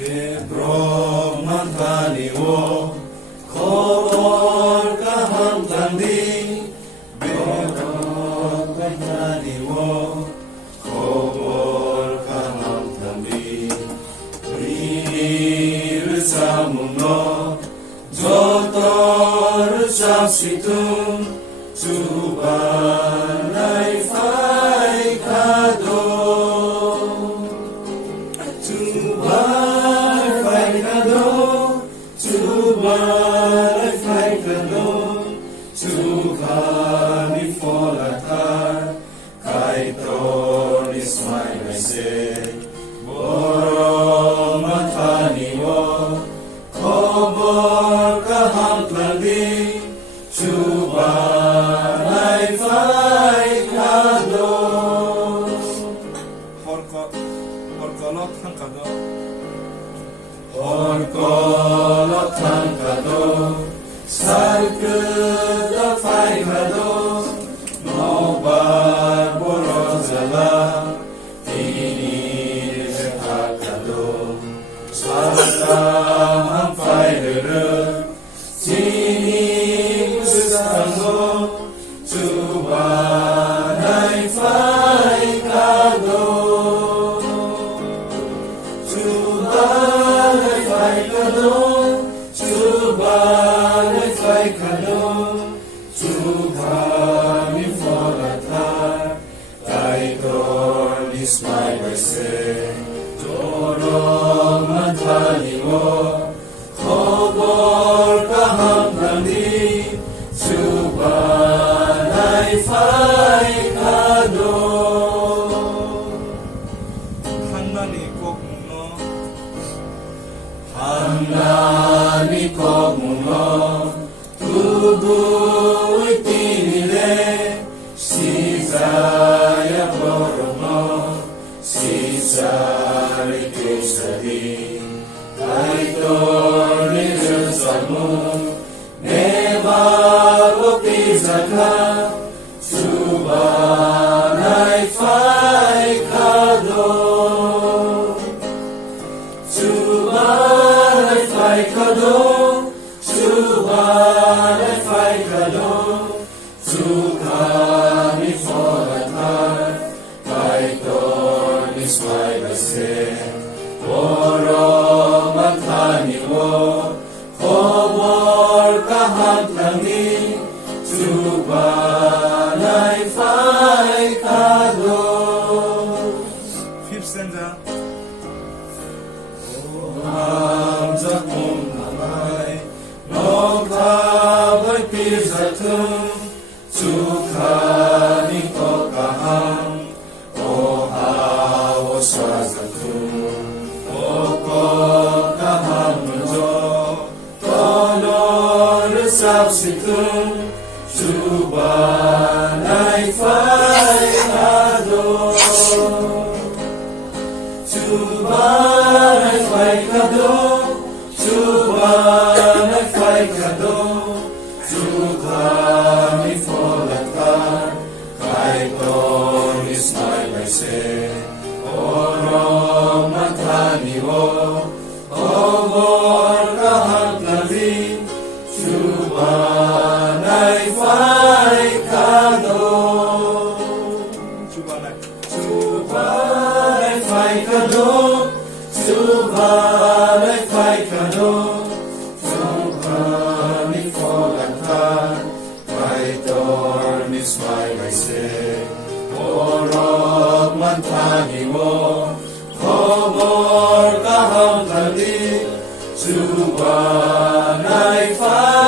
Brahmantaniwo khobor kaham tandi Brahmantaniwo khobor kaham tandi Rir samumno jotor sapsitum Tubanai fai kado Tukani folatar kaiton ismai naise Brahmantani wo khobor kaham tlandi Tubanai fai kado Horkolot hangkado Horkolot hangkado Sarkıda faykado Nobar borozala Dinir hakado Sarkam faydırı Tinim sustango Tubanay faykado Tubanay faykado Tubanay faykado Tukami folatar Kaiton ismay baise Brahmantani wo khobor kaham tandi Tubanay faykado Hanani kokmuno Hanani kokmuno Tubu'y pinili Sisaya Boromo Sisari Kisari Kaiton Nirusamu Nebago Pizaka Tubanay faykado Tubanay faykado Tubanay faykado Tukami folatar Kaiton ismay baise Brahmantani wo khobor kaham tlandi Tubanay faykado Fifth stanza Hamzat mum namay Nokabay pirzatum Tukani kokaham Ohawo swazatum Okokaham munjo Tonor sapsitum Tubanay faykado Tubanay faykado Tubanay faykado Tukami folatar Kaiton ismay baise Brahmantani wo khobor kaham tandi Tubanay faykado Tubanay faykado Tubanay faykado Tukami folatar Kaiton ismay baise Brahmantani wo khobor kaham tandi Tubanay faykado